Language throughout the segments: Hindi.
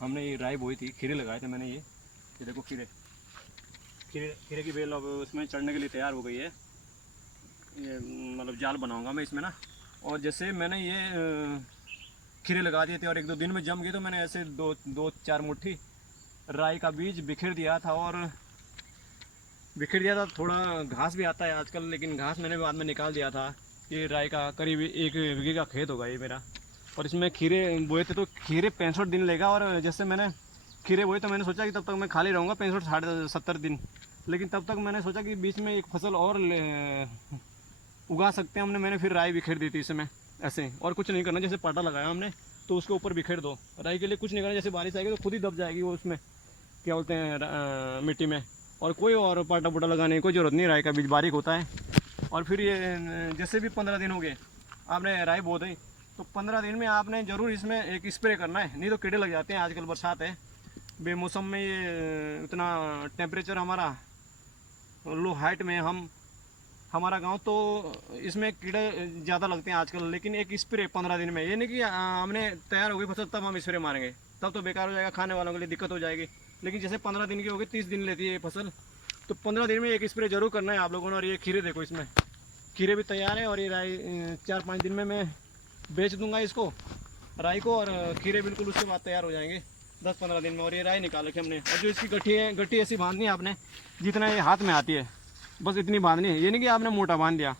हमने ये राई बोई थी, खीरे लगाए थे मैंने। ये देखो खीरे खीरे खीरे की बेल अब उसमें चढ़ने के लिए तैयार हो गई है। ये मतलब जाल बनाऊंगा मैं इसमें ना। और जैसे मैंने ये खीरे लगा दिए थे और 1-2 दिन में जम गए, तो मैंने ऐसे 2-4 मुट्ठी राई का बीज बिखेर दिया था। और बिखेर दिया था, थोड़ा घास भी आता है आजकल, लेकिन घास मैंने बाद में निकाल दिया था। ये राई का करीब 1 बीघे का खेत होगा ये मेरा। और इसमें खीरे बोए थे, तो खीरे 65 दिन लेगा। और जैसे मैंने खीरे बोए तो मैंने सोचा कि तब तक मैं खाली रहूँगा 65-70 दिन, लेकिन तब तक मैंने सोचा कि बीच में एक फसल और उगा सकते हैं हमने। मैंने फिर राई बिखेर दी थी इसमें ऐसे। और कुछ नहीं करना, जैसे पाटा लगाया हमने तो उसके ऊपर बिखेर दो। राई के लिए कुछ नहीं करना, जैसे बारिश आएगी तो खुद ही दब जाएगी वो उसमें, क्या बोलते हैं, मिट्टी में। और कोई और पाटा पुटा लगाने की कोई ज़रूरत नहीं, राई का बीज बारीक होता है। और फिर ये जैसे भी 15 दिन हो गए आपने राई बो दी, तो 15 दिन में आपने ज़रूर इसमें एक स्प्रे करना है, नहीं तो कीड़े लग जाते हैं। आजकल बरसात है, बेमौसम में ये इतना टेम्परेचर हमारा लो हाइट में हमारा गांव, तो इसमें कीड़े ज़्यादा लगते हैं आजकल। लेकिन एक स्प्रे 15 दिन में, ये नहीं कि हमने तैयार हो गई फसल तब हम स्प्रे मारेंगे, तब तो बेकार हो जाएगा, खाने वालों के लिए दिक्कत हो जाएगी। लेकिन जैसे 15 दिन की होगी, 30 दिन लेती है ये फसल, तो 15 दिन में एक स्प्रे जरूर करना है आप लोगों ने। और ये खीरे देखो, इसमें खीरे भी तैयार है। और ये राई 4-5 दिन में मैं बेच दूंगा इसको, राई को। और खीरे बिल्कुल उसके बाद तैयार हो जाएंगे 10-15 दिन में। और ये राई निकाल रखी हमने। और जो इसकी गठी है, गठी ऐसी बांधनी है आपने जितना ये हाथ में आती है, बस इतनी बांधनी है। ये नहीं कि आपने मोटा बांध दिया,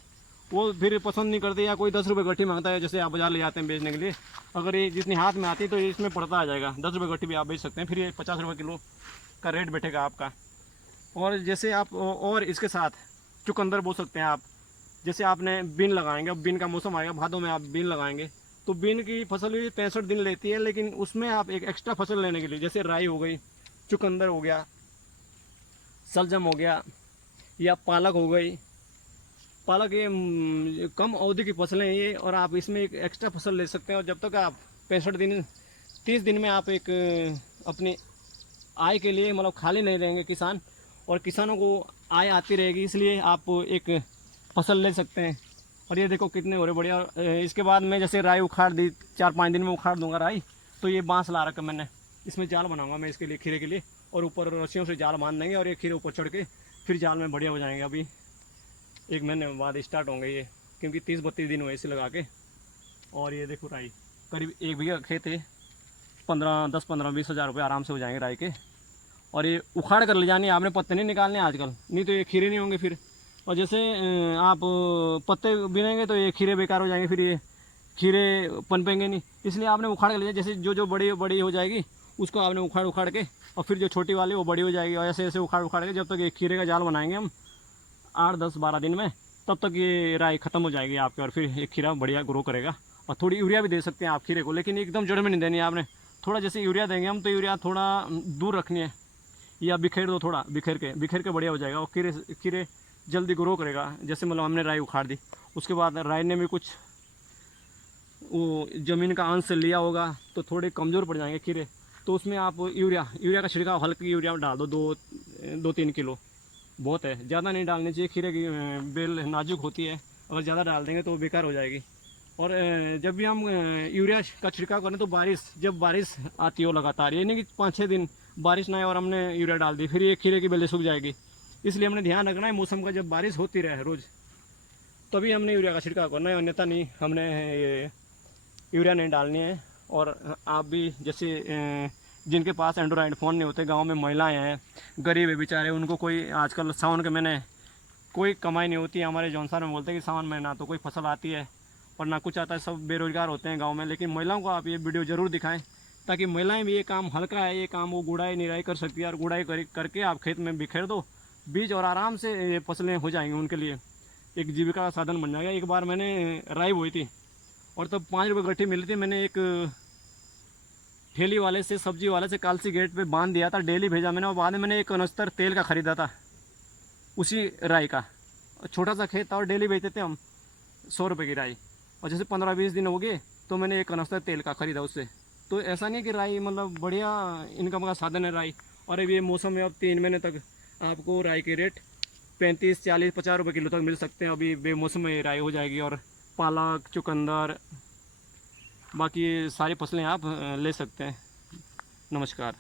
वो फिर पसंद नहीं करते, या कोई 10 रुपये गठी मांगता है, जैसे आप बाजार ले जाते हैं बेचने के लिए। अगर ये जितनी हाथ में आती है तो इसमें पड़ता आ जाएगा, 10 रुपये गठी भी आप बेच सकते हैं। फिर ये 50 रुपये किलो का रेट बैठेगा आपका। और जैसे आप और इसके साथ चुकंदर बो सकते हैं आप। जैसे आपने बीन लगाएंगे, अब बीन का मौसम आएगा, भादों में आप बीन लगाएंगे, तो बीन की फसल भी 65 दिन लेती है। लेकिन उसमें आप एक एक्स्ट्रा फसल लेने के लिए, जैसे राई हो गई, चुकंदर हो गया, सलजम हो गया, या पालक हो गई। पालक ये कम अवधि की फसलें हैं ये, और आप इसमें एक एक्स्ट्रा फसल ले सकते हैं। और जब तक आप 65 दिन 30 दिन में आप एक अपनी आय के लिए मतलब खाली नहीं रहेंगे किसान, और किसानों को आय आती रहेगी, इसलिए आप एक फसल ले सकते हैं। और ये देखो कितने हो रहे बढ़िया। इसके बाद मैं जैसे राई उखाड़ दी, 4-5 दिन में उखाड़ दूंगा राई, तो ये बांस ला रखा मैंने, इसमें जाल बनाऊंगा मैं इसके लिए, खीरे के लिए। और ऊपर रस्सियों से जाल बांध देंगे, और ये खीरे ऊपर चढ़ के फिर जाल में बढ़िया हो जाएंगे। अभी 1 महीने बाद स्टार्ट होंगे ये, क्योंकि 30-32 दिन हुए इसे लगा के। और ये देखो राई करीब 1 बीघा खेत है, 10-15-20 हज़ार रुपये आराम से हो जाएंगे राई के। और ये उखाड़ कर ले जानी है आपने, पत्ते नहीं निकालने आजकल, नहीं तो ये खीरे नहीं होंगे फिर। और जैसे आप पत्ते बिनेंगे तो ये खीरे बेकार हो जाएंगे, फिर ये खीरे पनपेंगे नहीं। इसलिए आपने उखाड़ कर ले जाए, जैसे जो बड़ी बड़ी हो जाएगी उसको आपने उखाड़ के, और फिर जो छोटी वाली वो बड़ी हो जाएगी। और ऐसे ऐसे उखाड़ के जब तक ये खीरे का जाल बनाएंगे हम 8-10-12 दिन में, तब तक ये राई ख़त्म हो जाएगी आपकी। और फिर ये खीरा बढ़िया ग्रो करेगा। और थोड़ी यूरिया भी दे सकते हैं आप खीरे को, लेकिन एकदम जड़ में नहीं देनी है आपने। थोड़ा जैसे यूरिया देंगे हम, तो यूरिया थोड़ा दूर रखनी है, या बिखेर दो, थोड़ा बिखेर के बढ़िया हो जाएगा। और खीरे जल्दी ग्रो करेगा। जैसे मतलब हमने राई उखाड़ दी, उसके बाद राई ने भी कुछ वो ज़मीन का अंश लिया होगा, तो थोड़े कमज़ोर पड़ जाएंगे खीरे। तो उसमें आप यूरिया का छिड़काव, हल्की यूरिया डाल दो, 2-3 किलो बहुत है, ज़्यादा नहीं डालनी चाहिए। खीरे की बेल नाजुक होती है, अगर ज़्यादा डाल देंगे तो बेकार हो जाएगी। और जब भी हम यूरिया का छिड़काव करें तो जब बारिश आती हो लगातार, ये नहीं कि 5-6 दिन बारिश ना आए और हमने यूरिया डाल दी, फिर ये खीरे की बेलें सूख जाएगी। इसलिए हमने ध्यान रखना है मौसम का, जब बारिश होती रहे रोज़, तभी हमने यूरिया का छिड़काव करना है, अन्यथा नहीं। हमने ये यूरिया नहीं डालनी है। और आप भी जैसे जिनके पास एंड्रॉयड फ़ोन नहीं होते, गांव में महिलाएं हैं, गरीब है बेचारे, उनको कोई आजकल सावन के महीने कोई कमाई नहीं होती है। हमारे जौनसार में बोलते हैं कि सावन में ना तो कोई फसल आती है और ना कुछ आता है, सब बेरोजगार होते हैं गाँव में। लेकिन महिलाओं को आप ये वीडियो ज़रूर दिखाएँ, ताकि महिलाएं भी, ये काम हल्का है, ये काम वो गुड़ाई निराई कर सकती है। और गुड़ाई करके आप खेत में बिखेर दो बीज, और आराम से ये फसलें हो जाएंगी, उनके लिए एक जीविका का साधन बन जाएगा। एक बार मैंने राई बोई थी, और तब 5 रुपये गट्ठी मिली थी। मैंने एक ठेली वाले से, सब्जी वाले से कालसी गेट पे बांध दिया था, डेली भेजा मैंने। और बाद में मैंने एक कनस्तर तेल का ख़रीदा था, उसी राई का। छोटा सा खेत था और डेली बेचते थे हम 100 रुपये की राई। और जैसे 15-20 दिन हो गए तो मैंने एक कनस्तर तेल का ख़रीदा उससे। तो ऐसा नहीं कि राई मतलब बढ़िया इनकम का साधन है राई। और अब ये मौसम में अब 3 महीने तक आपको राई के रेट 35, 40, 50 रुपये किलो तक मिल सकते हैं। अभी बेमौसम में राई हो जाएगी। और पालक, चुकंदर, बाकी सारी फसलें आप ले सकते हैं। नमस्कार।